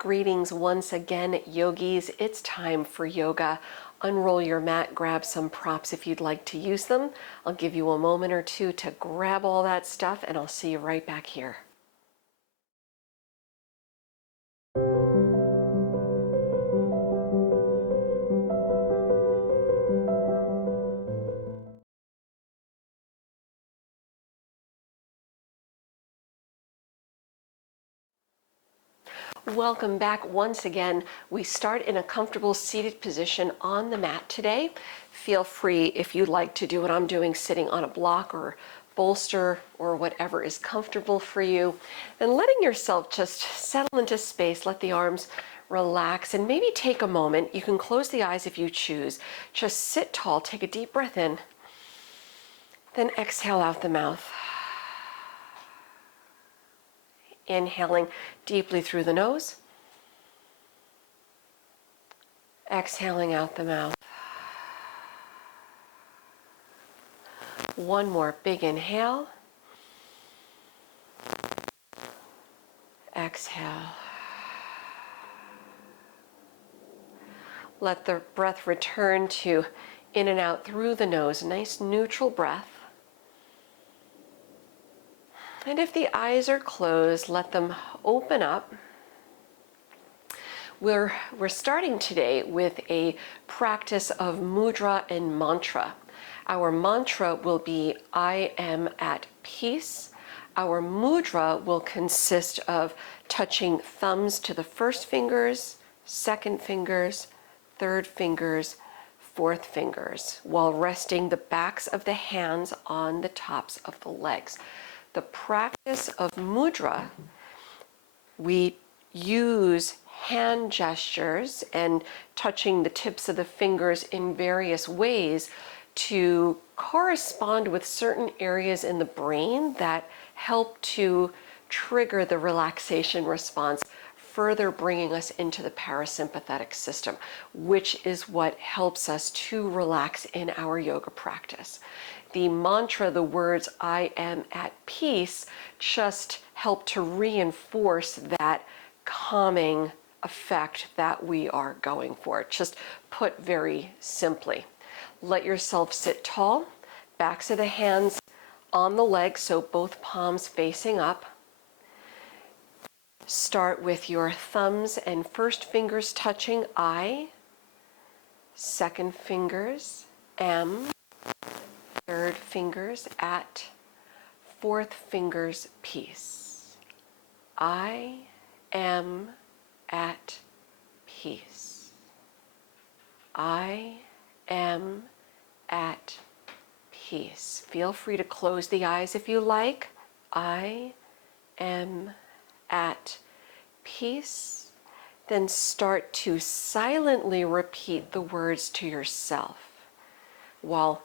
Greetings once again, yogis. It's time for yoga. Unroll your mat, grab some props if you'd like to use them. I'll give you a moment or two to grab all that stuff, and I'll see you right back here. Welcome back once again. We start in a comfortable seated position on the mat today. Feel free, if you'd like, to do what I'm doing, sitting on a block or bolster or whatever is comfortable for you, and letting yourself just settle into space. Let the arms relax and maybe take a moment. You can close the eyes if you choose. Just sit tall, take a deep breath in, then exhale out the mouth. Inhaling deeply through the nose, exhaling out the mouth. One more big inhale, exhale. Let the breath return to in and out through the nose, nice neutral breath. And if the eyes are closed, let them open up. We're starting today with a practice of mudra and mantra. Our mantra will be, I am at peace. Our mudra will consist of touching thumbs to the first fingers, second fingers, third fingers, fourth fingers, while resting the backs of the hands on the tops of the legs. The practice of mudra, we use hand gestures and touching the tips of the fingers in various ways to correspond with certain areas in the brain that help to trigger the relaxation response, further bringing us into the parasympathetic system, which is what helps us to relax in our yoga practice. The mantra, the words, I am at peace, just help to reinforce that calming effect that we are going for. Just put very simply. Let yourself sit tall, backs of the hands on the legs, so both palms facing up. Start with your thumbs and first fingers touching I, second fingers am, third fingers at, fourth fingers peace. I am at peace. I am at peace. Feel free to close the eyes if you like. I am at peace. Then start to silently repeat the words to yourself while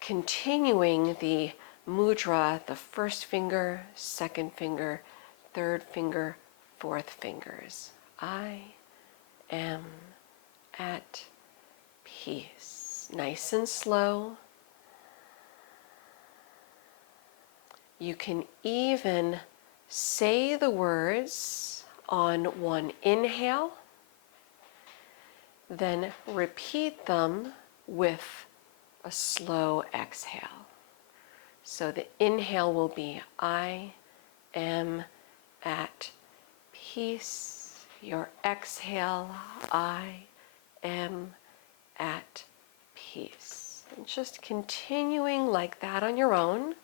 continuing the mudra, the first finger, second finger, third finger, fourth fingers. I am at peace. Nice and slow. You can even say the words on one inhale, then repeat them with a slow exhale. So the inhale will be, I am at peace. Your exhale, I am at peace. And just continuing like that on your own.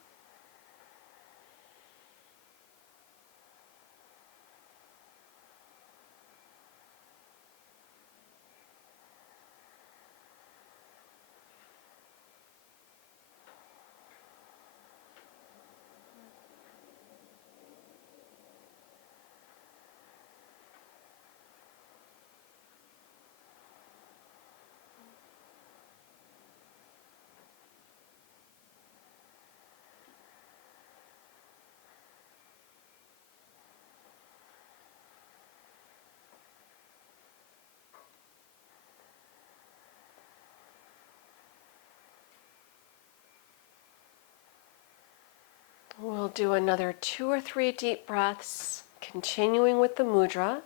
We'll do another 2 or 3 deep breaths, continuing with the mudra,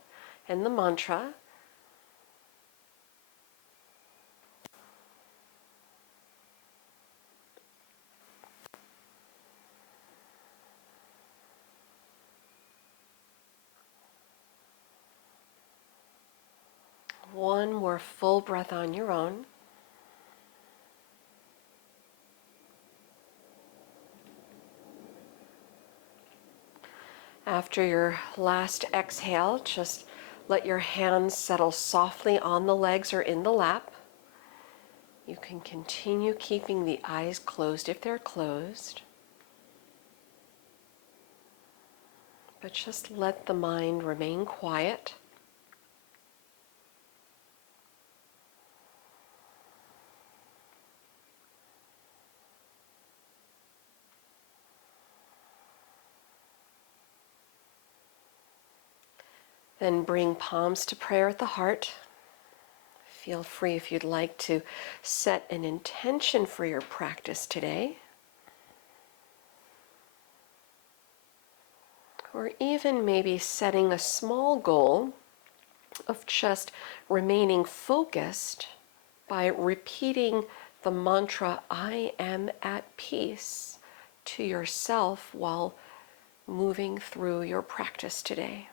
and the mantra. One more full breath on your own. After your last exhale, just let your hands settle softly on the legs or in the lap. You can continue keeping the eyes closed if they're closed, but just let the mind remain quiet. Then bring palms to prayer at the heart. Feel free if you'd like to set an intention for your practice today, or even maybe setting a small goal of just remaining focused by repeating the mantra, I am at peace, to yourself while moving through your practice today.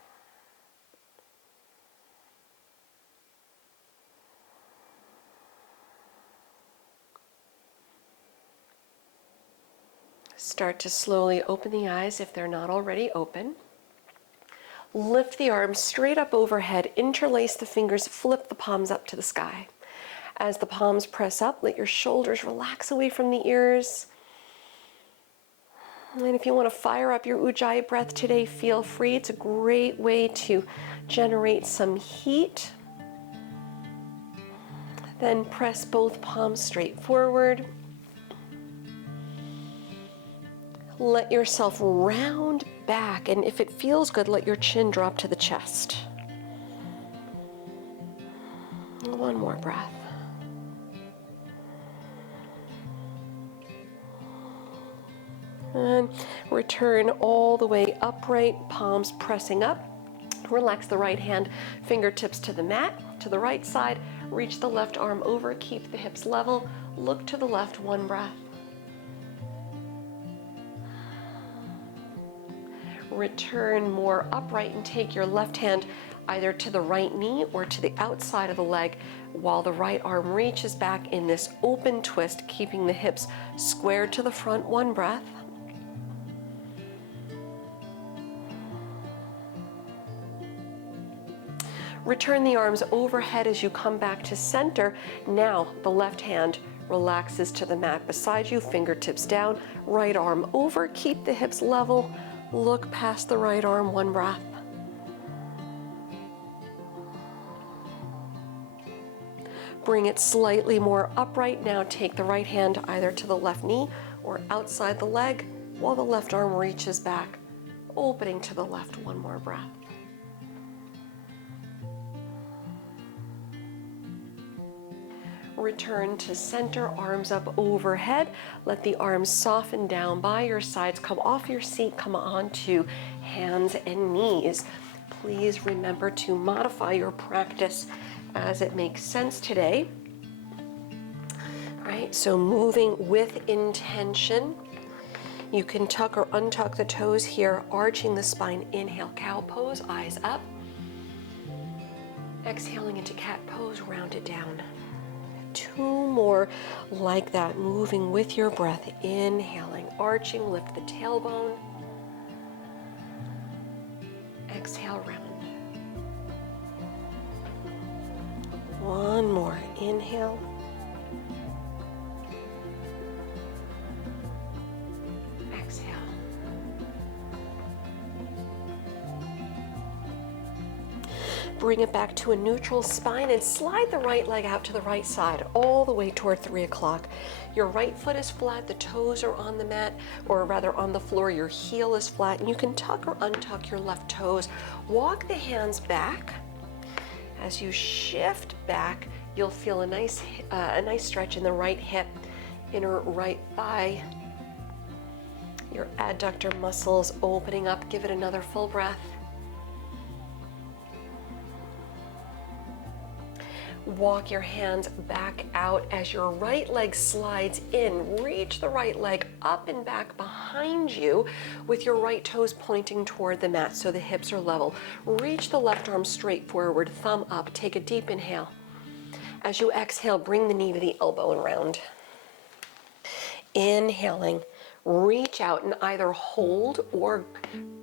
Start to slowly open the eyes if they're not already open. Lift the arms straight up overhead, interlace the fingers, flip the palms up to the sky. As the palms press up, let your shoulders relax away from the ears. And if you want to fire up your Ujjayi breath today, feel free. It's a great way to generate some heat. Then press both palms straight forward. Let yourself round back, and if it feels good, let your chin drop to the chest. One more breath. And return all the way upright, palms pressing up. Relax the right hand, fingertips to the mat, to the right side. Reach the left arm over, keep the hips level. Look to the left, one breath. Return more upright and take your left hand either to the right knee or to the outside of the leg while the right arm reaches back in this open twist, keeping the hips squared to the front, one breath. Return the arms overhead as you come back to center. Now the left hand relaxes to the mat beside you, fingertips down, right arm over, keep the hips level. Look past the right arm, one breath. Bring it slightly more upright. Now take the right hand either to the left knee or outside the leg while the left arm reaches back, opening to the left, one more breath. Return to center, arms up overhead. Let the arms soften down by your sides. Come off your seat, come onto hands and knees. Please remember to modify your practice as it makes sense today. All right, so moving with intention. You can tuck or untuck the toes here, arching the spine. Inhale, cow pose, eyes up. Exhaling into cat pose, round it down. Two more like that, moving with your breath. Inhaling, arching, lift the tailbone. Exhale, round. One more, inhale. Exhale. Bring it back to a neutral spine and slide the right leg out to the right side, all the way toward 3 o'clock. Your right foot is flat, the toes are on the mat, or rather on the floor, your heel is flat, and you can tuck or untuck your left toes. Walk the hands back. As you shift back, you'll feel a nice stretch in the right hip, inner right thigh. Your adductor muscles opening up. Give it another full breath. Walk your hands back out as your right leg slides in. Reach the right leg up and back behind you with your right toes pointing toward the mat so the hips are level. Reach the left arm straight forward, thumb up. Take a deep inhale. As you exhale, bring the knee to the elbow and round. Inhaling, reach out and either hold or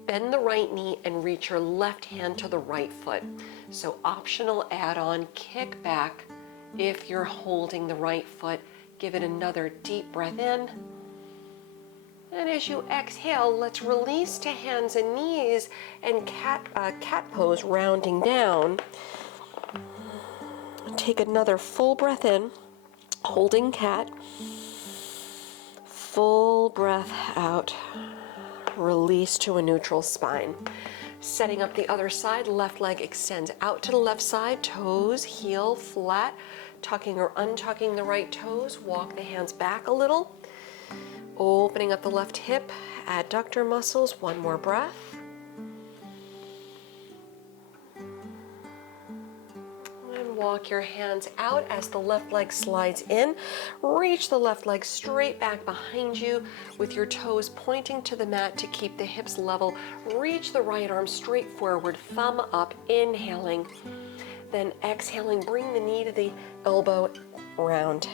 bend the right knee and reach your left hand to the right foot. So optional add-on, kick back. If you're holding the right foot, give it another deep breath in. And as you exhale, let's release to hands and knees and cat pose, rounding down. Take another full breath in, holding cat. Full breath out. Release to a neutral spine. Setting up the other side, left leg extends out to the left side, toes, heel flat, tucking or untucking the right toes. Walk the hands back a little. Opening up the left hip, adductor muscles. One more breath. And walk your hands out as the left leg slides in. Reach the left leg straight back behind you with your toes pointing to the mat to keep the hips level. Reach the right arm straight forward, thumb up, inhaling. Then exhaling, bring the knee to the elbow, round.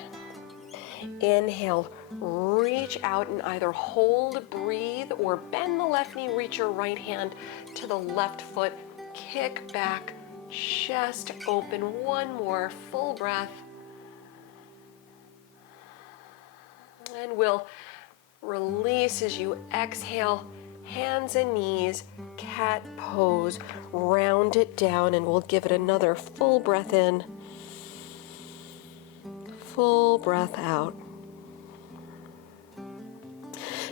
Inhale, reach out and either hold, breathe, or bend the left knee, reach your right hand to the left foot, kick back, chest open. One more full breath. And we'll release as you exhale, hands and knees, cat pose, round it down, and we'll give it another full breath in, full breath out.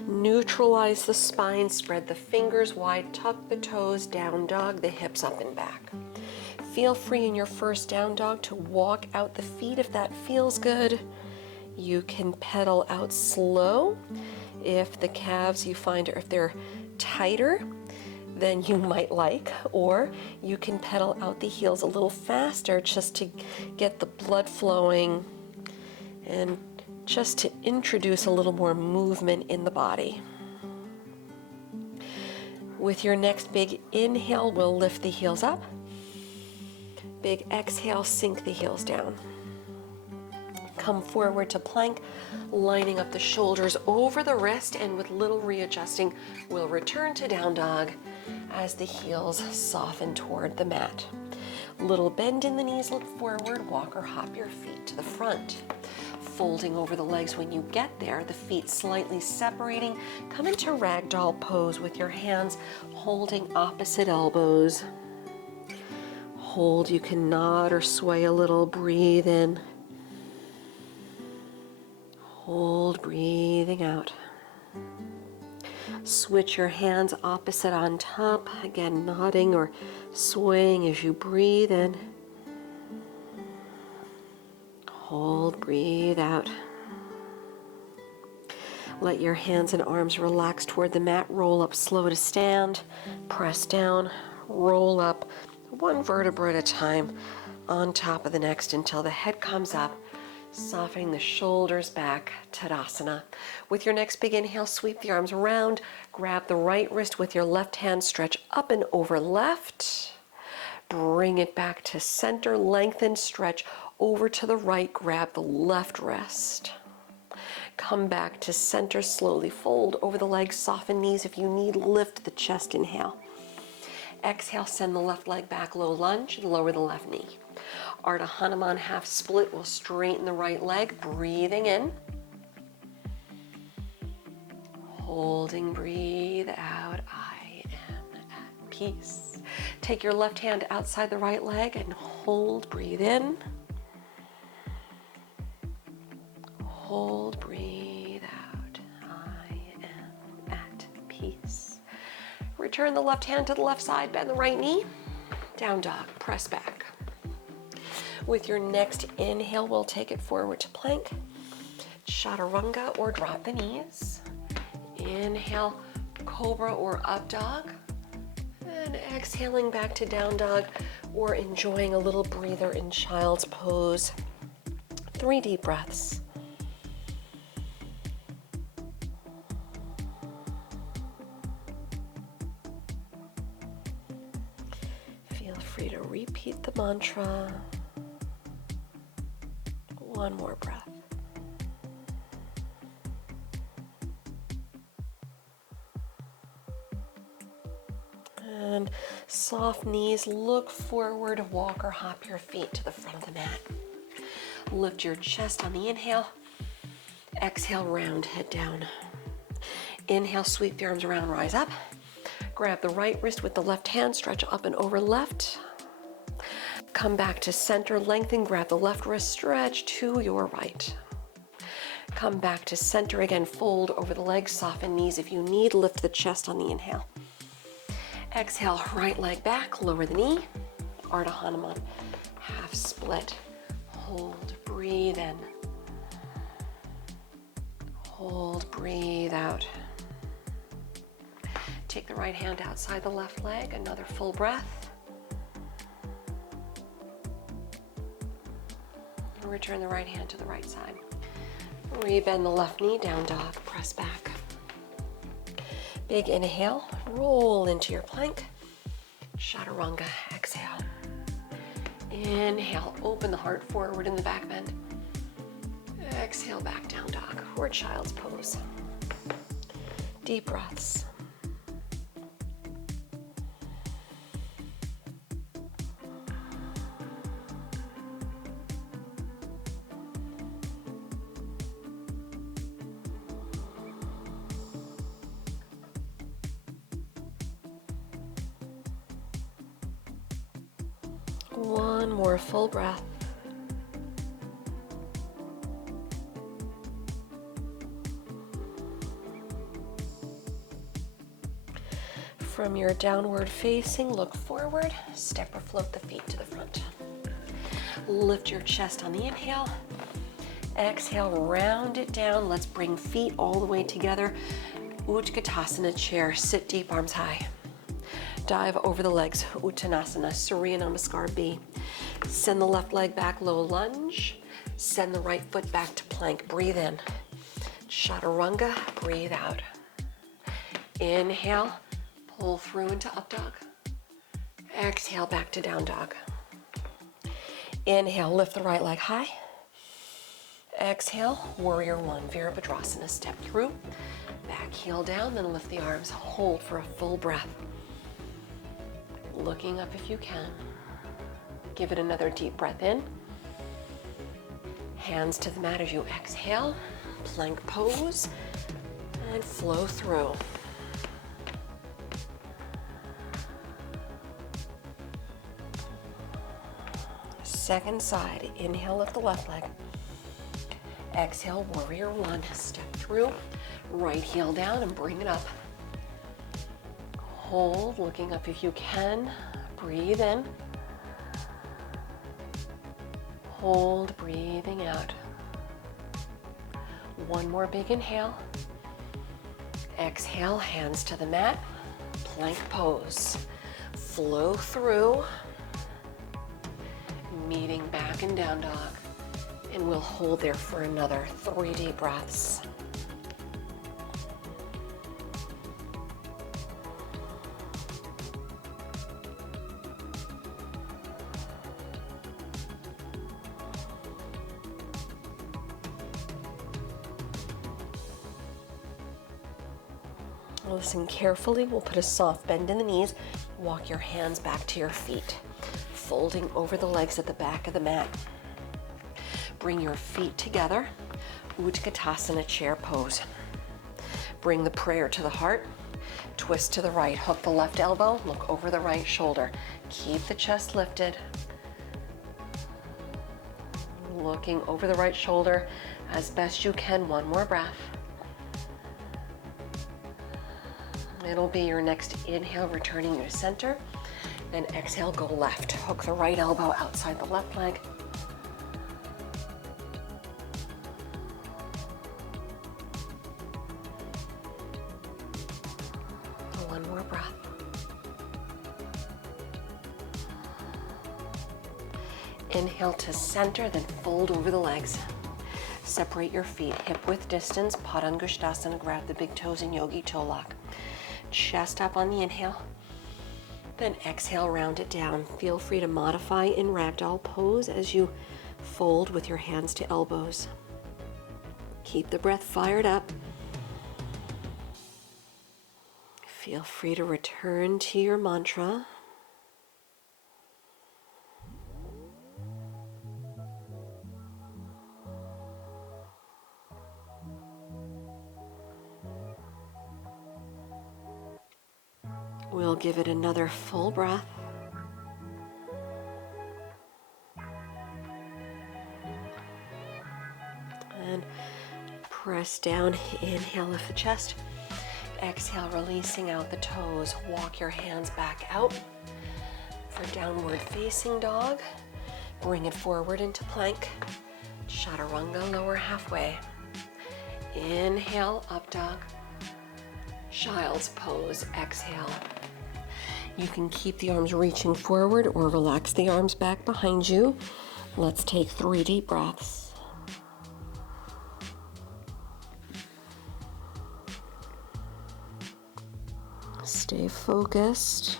Neutralize the spine, spread the fingers wide, tuck the toes, down dog, the hips up and back. Feel free in your first down dog to walk out the feet if that feels good. You can pedal out slow if the calves you find, or if they're tighter than you might like, or you can pedal out the heels a little faster just to get the blood flowing and just to introduce a little more movement in the body. With your next big inhale, we'll lift the heels up. Big exhale, sink the heels down. Come forward to plank, lining up the shoulders over the wrist, and with little readjusting, we'll return to down dog as the heels soften toward the mat. Little bend in the knees, look forward, walk or hop your feet to the front. Folding over the legs when you get there, the feet slightly separating. Come into ragdoll pose with your hands holding opposite elbows. Hold, you can nod or sway a little, breathe in. Hold, breathing out. Switch your hands opposite on top, again nodding or swaying as you breathe in. Hold, breathe out. Let your hands and arms relax toward the mat. Roll up slow to stand. Press down, roll up, one vertebra at a time on top of the next until the head comes up, softening the shoulders back, Tadasana. With your next big inhale, sweep the arms around. Grab the right wrist with your left hand, stretch up and over left. Bring it back to center, lengthen, stretch over to the right, grab the left wrist. Come back to center, slowly fold over the legs, soften knees. If you need, lift the chest, inhale. Exhale, send the left leg back, low lunge, lower the left knee. Ardha Hanuman half split, we'll straighten the right leg, breathing in. Holding, breathe out, I am at peace. Take your left hand outside the right leg and hold, breathe in. Hold, breathe out, I am at peace. Return the left hand to the left side, bend the right knee, down dog, press back. With your next inhale, we'll take it forward to plank, chaturanga or drop the knees. Inhale, cobra or up dog. And exhaling back to down dog or enjoying a little breather in child's pose. 3 deep breaths. Feel free to repeat the mantra. 1 more breath. And soft knees, look forward, walk or hop your feet to the front of the mat. Lift your chest on the inhale. Exhale, round head down. Inhale, sweep the arms around, rise up. Grab the right wrist with the left hand, stretch up and over left. Come back to center, lengthen, grab the left wrist, stretch to your right. Come back to center again, fold over the legs, soften knees if you need, lift the chest on the inhale. Exhale, right leg back, lower the knee, Ardha Hanuman, half split. Hold, breathe in. Hold, breathe out. Take the right hand outside the left leg, another full breath. Return the right hand to the right side. Rebend the left knee, down dog, press back. Big inhale, roll into your plank. Chaturanga, exhale. Inhale, open the heart forward in the back bend. Exhale, back down dog or child's pose. Deep breaths. One more full breath. From your downward facing, look forward, step or float the feet to the front. Lift your chest on the inhale. Exhale, round it down. Let's bring feet all the way together. Utkatasana chair, sit deep, arms high. Dive over the legs, Uttanasana, Surya Namaskar B. Send the left leg back, low lunge. Send the right foot back to plank, breathe in. Chaturanga, breathe out. Inhale, pull through into up dog. Exhale, back to down dog. Inhale, lift the right leg high. Exhale, warrior 1, Virabhadrasana, step through. Back heel down, then lift the arms, hold for a full breath. Looking up if you can. Give it another deep breath in. Hands to the mat as you exhale. Plank pose and flow through. Second side, inhale, lift the left leg. Exhale, warrior 1, step through. Right heel down and bring it up. Hold, looking up if you can. Breathe in. Hold, breathing out. One more big inhale. Exhale, hands to the mat. Plank pose. Flow through. Meeting back and down dog. And we'll hold there for another 3 deep breaths. Listen carefully. We'll put a soft bend in the knees. Walk your hands back to your feet, folding over the legs at the back of the mat. Bring your feet together, Utkatasana chair pose. Bring the prayer to the heart. Twist to the right, hook the left elbow, look over the right shoulder. Keep the chest lifted. Looking over the right shoulder as best you can. One more breath. It'll be your next inhale, returning you to center. Then exhale, go left. Hook the right elbow outside the left leg. One more breath. Inhale to center, then fold over the legs. Separate your feet, hip width distance, Padangusthasana, grab the big toes in Yogi Toe Lock. Chest up on the inhale, then exhale, round it down. Feel free to modify in ragdoll pose as you fold with your hands to elbows. Keep the breath fired up. Feel free to return to your mantra. We'll give it another full breath. And press down, inhale, lift the chest. Exhale, releasing out the toes. Walk your hands back out for downward facing dog. Bring it forward into plank. Chaturanga, lower halfway. Inhale, up dog. Child's pose, exhale. You can keep the arms reaching forward or relax the arms back behind you. Let's take 3 deep breaths. Stay focused.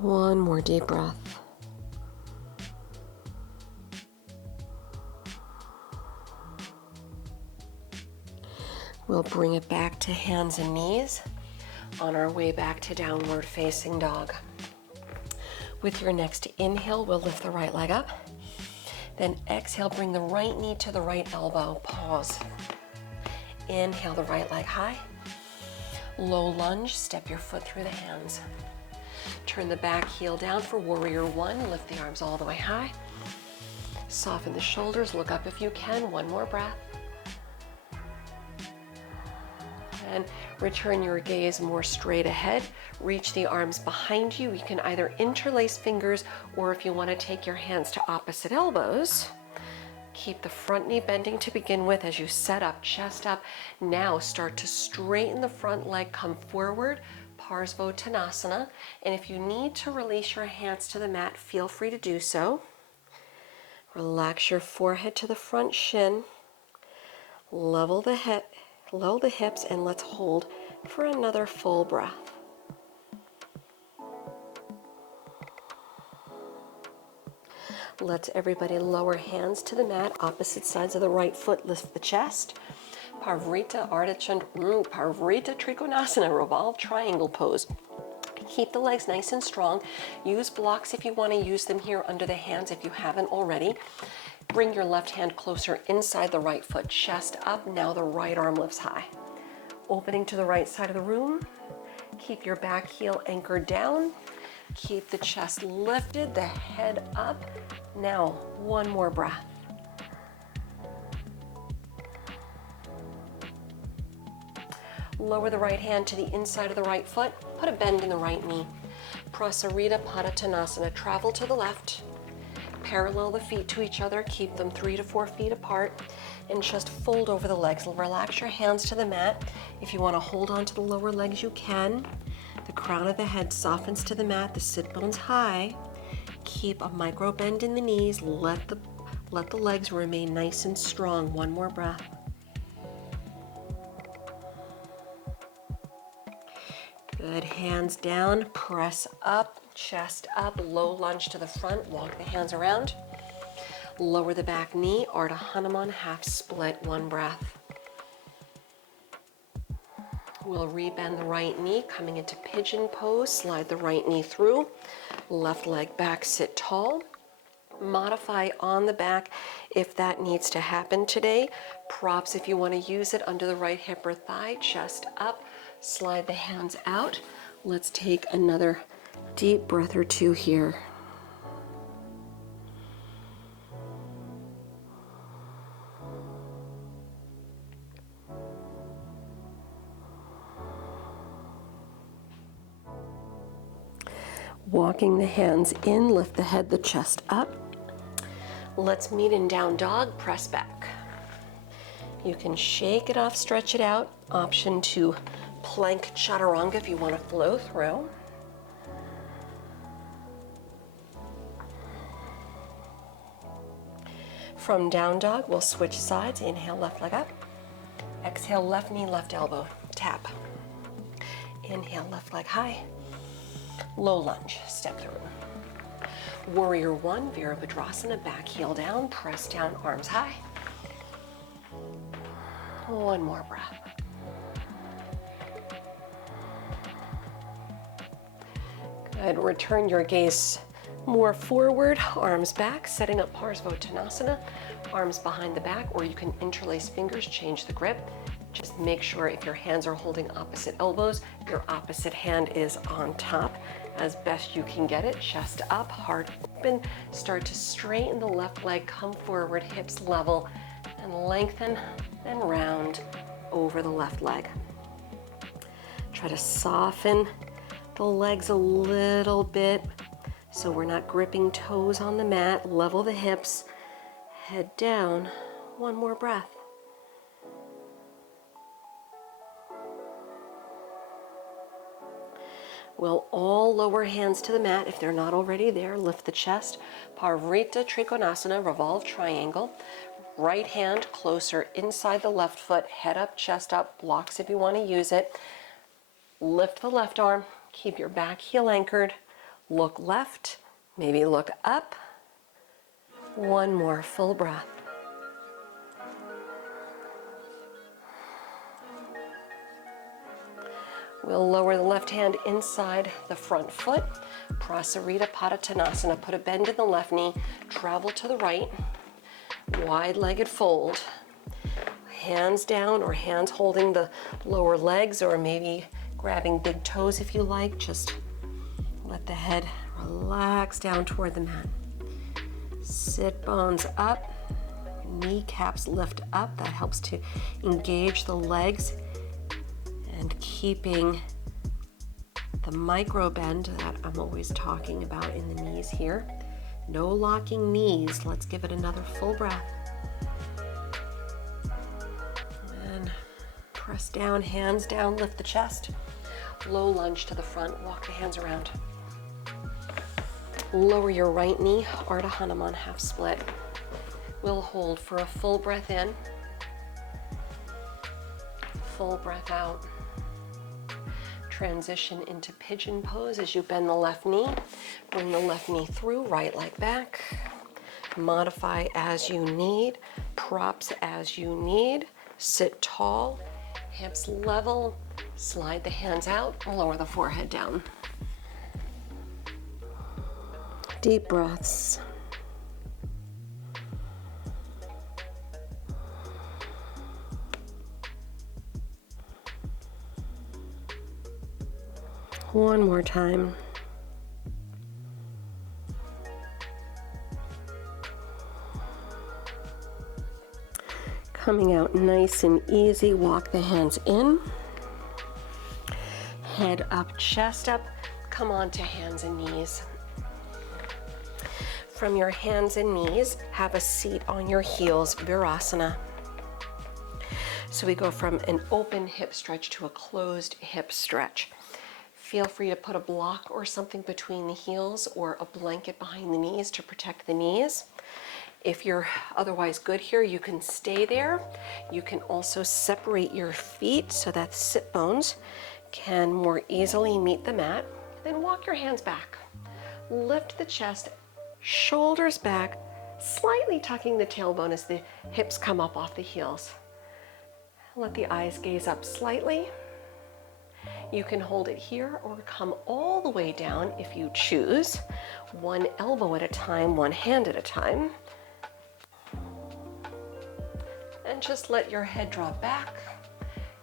One more deep breath. We'll bring it back to hands and knees on our way back to downward facing dog. With your next inhale, we'll lift the right leg up. Then exhale, bring the right knee to the right elbow. Pause. Inhale, the right leg high. Low lunge, step your foot through the hands. Turn the back heel down for warrior one. Lift the arms all the way high. Soften the shoulders, look up if you can. One more breath. And return your gaze more straight ahead. Reach the arms behind you. You can either interlace fingers, or if you want to take your hands to opposite elbows, keep the front knee bending to begin with as you set up, chest up. Now start to straighten the front leg, come forward, Parsvottanasana. And if you need to release your hands to the mat, feel free to do so. Relax your forehead to the front shin. Level the head. Lower the hips, and let's hold for another full breath. Let's everybody lower hands to the mat, opposite sides of the right foot, lift the chest. Parvrita Trikonasana, revolve triangle pose. Keep the legs nice and strong. Use blocks if you want to use them here under the hands if you haven't already. Bring your left hand closer inside the right foot, chest up. Now the right arm lifts high. Opening to the right side of the room. Keep your back heel anchored down. Keep the chest lifted, the head up. Now, one more breath. Lower the right hand to the inside of the right foot. Put a bend in the right knee. Prasarita Padottanasana. Travel to the left. Parallel the feet to each other. Keep them 3 to 4 feet apart. And just fold over the legs. Relax your hands to the mat. If you want to hold on to the lower legs, you can. The crown of the head softens to the mat. The sit bones high. Keep a micro bend in the knees. Let the legs remain nice and strong. One more breath. Good, hands down, press up, chest up, low lunge to the front, walk the hands around. Lower the back knee, Ardha Hanuman, half split, one breath. We'll rebend the right knee, coming into pigeon pose, slide the right knee through, left leg back, sit tall. Modify on the back if that needs to happen today. Props if you want to use it under the right hip or thigh, chest up. Slide the hands out. Let's take another deep breath or two here. Walking the hands in, lift the head, the chest up. Let's meet in down dog, press back. You can shake it off, stretch it out. Option to plank chaturanga if you want to flow through. From down dog, we'll switch sides. Inhale, left leg up. Exhale, left knee, left elbow, tap. Inhale, left leg high. Low lunge, step through. Warrior one, Virabhadrasana, back heel down, press down, arms high. One more breath. Good, return your gaze more forward, arms back, setting up Parsvottanasana, arms behind the back, or you can interlace fingers, change the grip. Just make sure if your hands are holding opposite elbows, your opposite hand is on top as best you can get it. Chest up, heart open. Start to straighten the left leg, come forward, hips level, and lengthen and round over the left leg. Try to soften the legs a little bit so we're not gripping toes on the mat. Level the hips, head down. One more breath. We'll all lower hands to the mat if they're not already there. Lift the chest. Parivrtta Trikonasana, revolve triangle. Right hand closer inside the left foot, head up, chest up, blocks if you want to use it. Lift the left arm, keep your back heel anchored. Look left, maybe look up. One more full breath. We'll lower the left hand inside the front foot. Prasarita Padottanasana. Put a bend in the left knee. Travel to the right. Wide-legged fold. Hands down or hands holding the lower legs, or maybe grabbing big toes if you like. Just let the head relax down toward the mat. Sit bones up. Kneecaps lift up. That helps to engage the legs. And keeping the micro bend that I'm always talking about in the knees here. No locking knees. Let's give it another full breath. And press down, hands down, lift the chest. Low lunge to the front, walk the hands around. Lower your right knee, Ardha Hanuman half split. We'll hold for a full breath in. Full breath out. Transition into pigeon pose as you bend the left knee. Bring the left knee through, right leg back. Modify as you need, props as you need. Sit tall, hips level, slide the hands out, lower the forehead down. Deep breaths. One more time. Coming out nice and easy, walk the hands in. Head up, chest up, come on to hands and knees. From your hands and knees, have a seat on your heels, Virasana. So we go from an open hip stretch to a closed hip stretch. Feel free to put a block or something between the heels or a blanket behind the knees to protect the knees. If you're otherwise good here, you can stay there. You can also separate your feet so that the sit bones can more easily meet the mat. Then walk your hands back. Lift the chest, shoulders back, slightly tucking the tailbone as the hips come up off the heels. Let the eyes gaze up slightly. You can hold it here or come all the way down if you choose. One elbow at a time, one hand at a time. And just let your head drop back.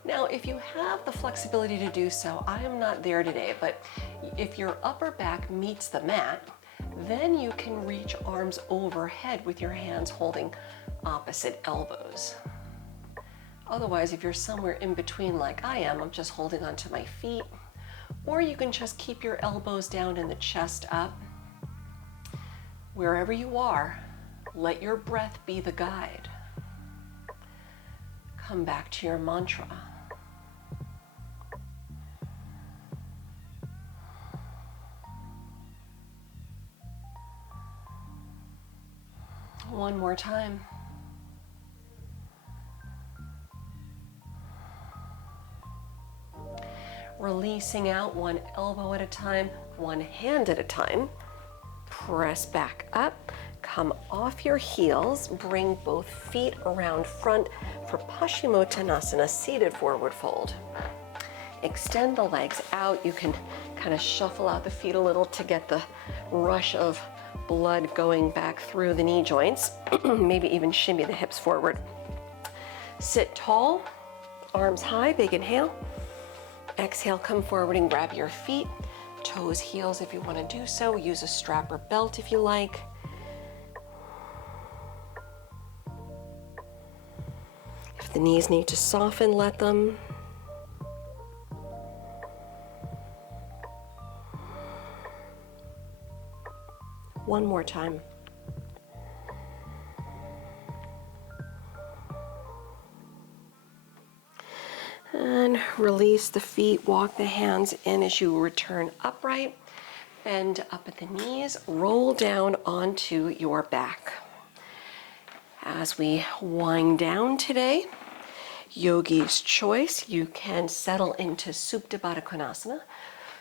Now, if you have the flexibility to do so, I am not there today, but if your upper back meets the mat, then you can reach arms overhead with your hands holding opposite elbows. Otherwise, if you're somewhere in between like I am, I'm just holding onto my feet. Or you can just keep your elbows down and the chest up. Wherever you are, let your breath be the guide. Come back to your mantra. One more time. Releasing out, one elbow at a time, one hand at a time. Press back up, come off your heels, bring both feet around front for Paschimottanasana, seated forward fold. Extend the legs out. You can kind of shuffle out the feet a little to get the rush of blood going back through the knee joints. Maybe even shimmy the hips forward. Sit tall, arms high, big inhale. Exhale, come forward and grab your feet. Toes, heels if you want to do so. Use a strap or belt if you like. If the knees need to soften, let them. One more time. And release the feet, walk the hands in as you return upright. Bend up at the knees, roll down onto your back. As we wind down today, yogi's choice, you can settle into Supta Baddha Konasana.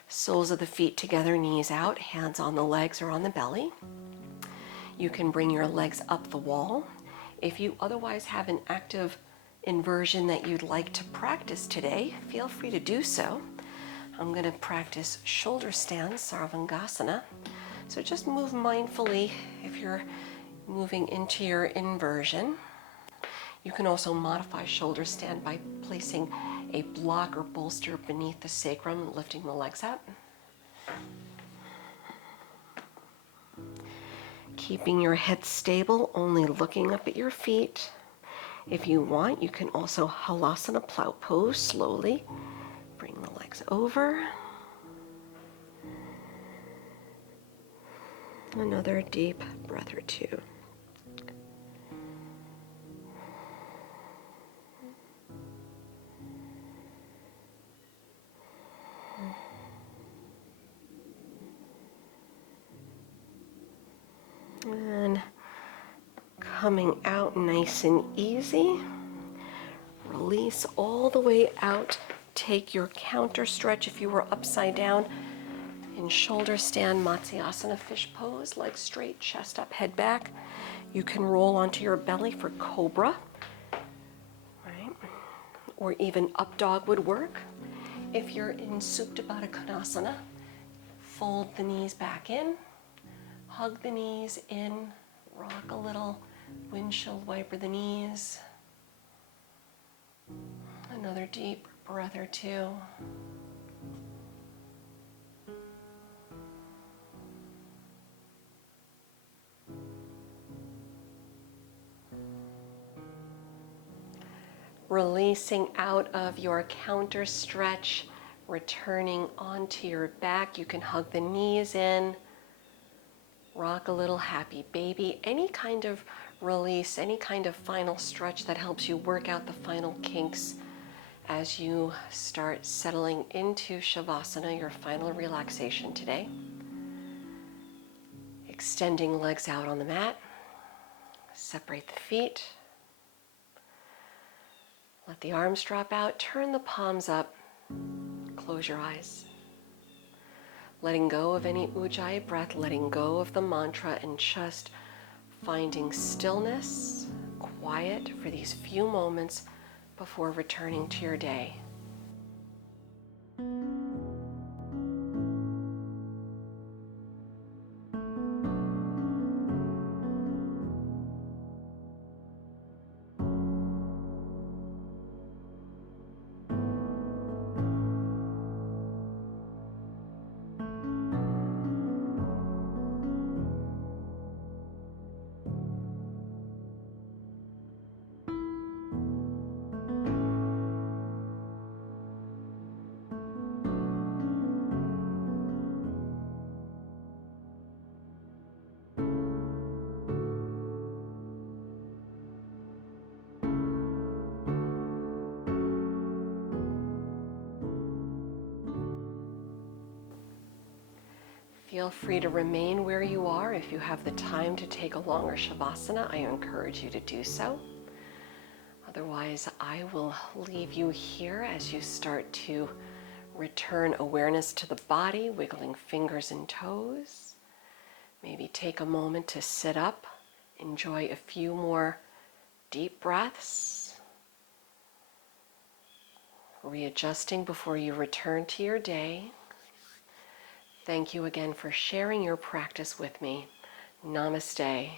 Soles of the feet together, knees out, hands on the legs or on the belly. You can bring your legs up the wall. If you otherwise have an active inversion that you'd like to practice today, feel free to do so. I'm going to practice shoulder stand, Sarvangasana. So just move mindfully if you're moving into your inversion. You can also modify shoulder stand by placing a block or bolster beneath the sacrum, lifting the legs up. Keeping your head stable, only looking up at your feet. If you want, you can also halasana, plow pose slowly. Bring the legs over. Another deep breath or two. And coming out nice and easy. Release all the way out. Take your counter stretch if you were upside down in shoulder stand, Matsyasana, fish pose, legs straight, chest up, head back. You can roll onto your belly for cobra, right? Or even up dog would work. If you're in Supta Baddha Konasana, fold the knees back in, hug the knees in, rock a little, windshield wiper the knees. Another deep breath or two. Releasing out of your counter stretch, returning onto your back. You can hug the knees in, rock a little, happy baby. Any kind of release, any kind of final stretch that helps you work out the final kinks as you start settling into Shavasana, your final relaxation today. Extending legs out on the mat. Separate the feet. Let the arms drop out. Turn the palms up. Close your eyes. Letting go of any ujjayi breath, letting go of the mantra, and just finding stillness, quiet for these few moments before returning to your day. Feel free to remain where you are. If you have the time to take a longer Shavasana, I encourage you to do so. Otherwise, I will leave you here as you start to return awareness to the body, wiggling fingers and toes. Maybe take a moment to sit up, enjoy a few more deep breaths, readjusting before you return to your day. Thank you again for sharing your practice with me. Namaste.